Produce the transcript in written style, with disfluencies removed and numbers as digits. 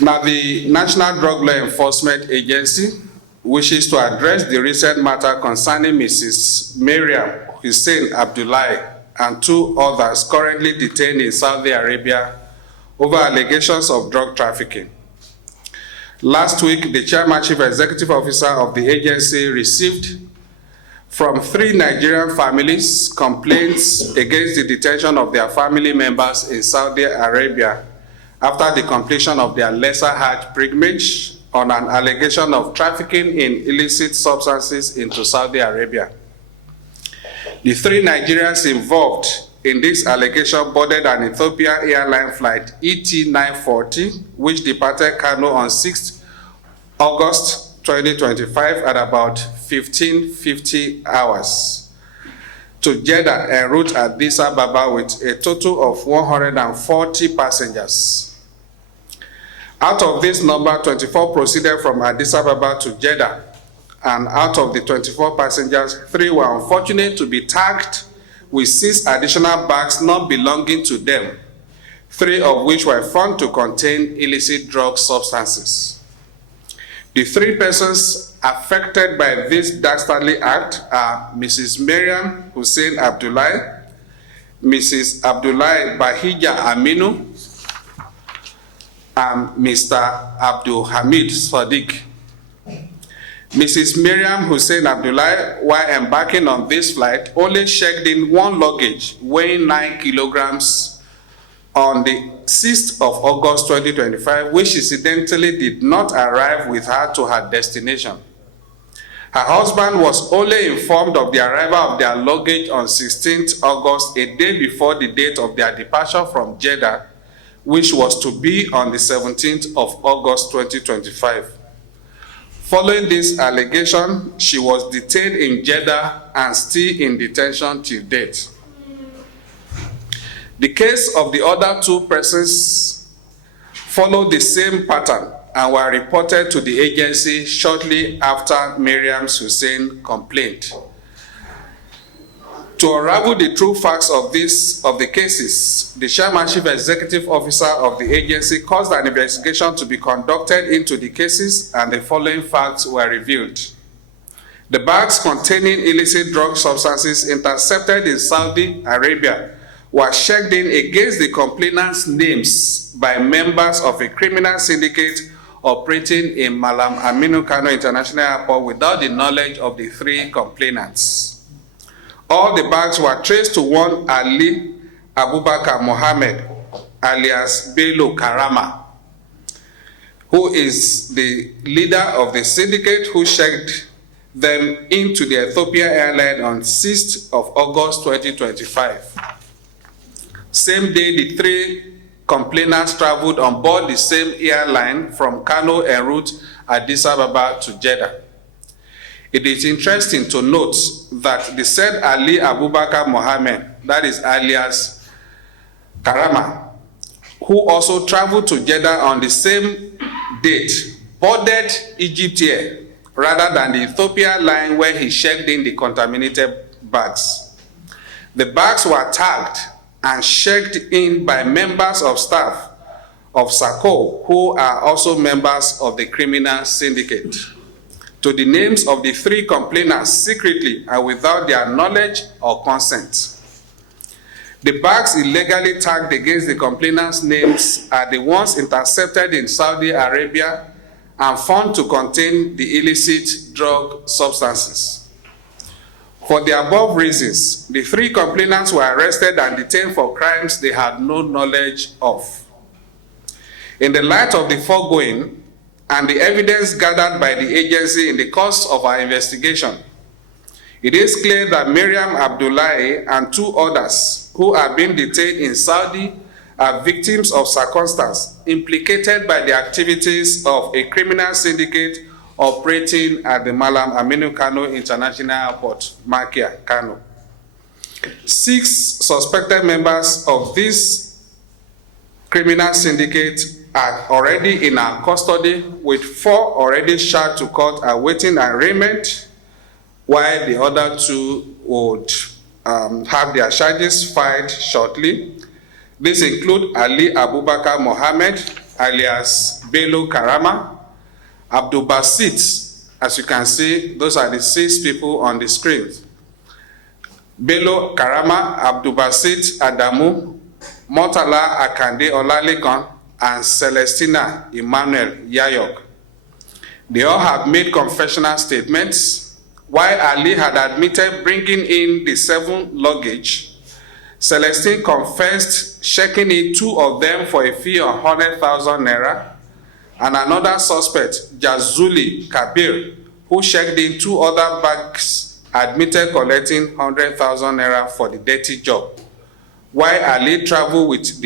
Now, the National Drug Law Enforcement Agency wishes to address the recent matter concerning Mrs. Miriam Hussein Abdullahi and 2 others currently detained in Saudi Arabia over allegations of drug trafficking. Last week, the Chairman Chief Executive Officer of the agency received from 3 Nigerian families complaints against the detention of their family members in Saudi Arabia after the completion of their lesser Hajj pilgrimage on an allegation of trafficking in illicit substances into Saudi Arabia. The 3 Nigerians involved in this allegation boarded an Ethiopian airline flight ET-940, which departed Kano on 6 August 2025 at about 15:50 hours to Jeddah en route at Addis Ababa with a total of 140 passengers. Out of this number, 24 proceeded from Addis Ababa to Jeddah, and out of the 24 passengers, 3 were unfortunate to be tagged with 6 additional bags not belonging to them, 3 of which were found to contain illicit drug substances. The 3 persons affected by this dastardly act are Mrs. Miriam Hussein Abdullahi, Mrs. Abdullahi Bahija Aminu, and Mr. Abdul Hamid Sadiq. Mrs. Miriam Hussein Abdullahi, while embarking on this flight, only checked in 1 luggage weighing 9 kilograms on the 6th of August 2025, which incidentally did not arrive with her to her destination. Her husband was only informed of the arrival of their luggage on 16th August, a day before the date of their departure from Jeddah, which was to be on the 17th of August 2025. Following this allegation, she was detained in Jeddah and still in detention till date. The case of the other 2 persons followed the same pattern and were reported to the agency shortly after Miriam Hussein's complaint. To unravel the true facts of the cases, the Chairman Chief Executive Officer of the agency caused an investigation to be conducted into the cases, and the following facts were revealed. The bags containing illicit drug substances intercepted in Saudi Arabia were checked in against the complainants' names by members of a criminal syndicate operating in Malam Aminu Kano International Airport without the knowledge of the 3 complainants. All the bags were traced to one Ali Abubakar Mohammed, alias Bello Karama, who is the leader of the syndicate who checked them into the Ethiopian airline on 6th of August 2025. Same day, the 3 complainants traveled on board the same airline from Kano en route Addis Ababa to Jeddah. It is interesting to note that the said Ali Abubakar Mohammed, that is alias Karama, who also traveled to Jeddah on the same date, boarded Egypt Air rather than the Ethiopia line where he checked in the contaminated bags. The bags were tagged and checked in by members of staff of SACO, who are also members of the criminal syndicate, to the names of the 3 complainants secretly and without their knowledge or consent. The bags illegally tagged against the complainants' names are the ones intercepted in Saudi Arabia and found to contain the illicit drug substances. For the above reasons, the 3 complainants were arrested and detained for crimes they had no knowledge of. In the light of the foregoing, and the evidence gathered by the agency in the course of our investigation, it is clear that Miriam Abdullahi and 2 others who are being detained in Saudi are victims of circumstance implicated by the activities of a criminal syndicate operating at the Malam Aminu Kano International Airport, MAKIA, Kano. 6 suspected members of this criminal syndicate are already in our custody, with 4 already charged to court awaiting arraignment, while the other 2 would have their charges filed shortly. These include Ali Abubakar Mohammed, alias Bello Karama, Abdul Basit. As you can see, those are the 6 people on the screen. Bello Karama, Abdul Basit Adamu, Murtala Akande Olalekan, and Celestina Emmanuel Yayok. They all have made confessional statements. While Ali had admitted bringing in the 7 luggage, Celestine confessed checking in 2 of them for a fee of 100,000 naira, and another suspect, Jazuli Kabir, who checked in 2 other bags, admitted collecting 100,000 naira for the dirty job. While Ali traveled with the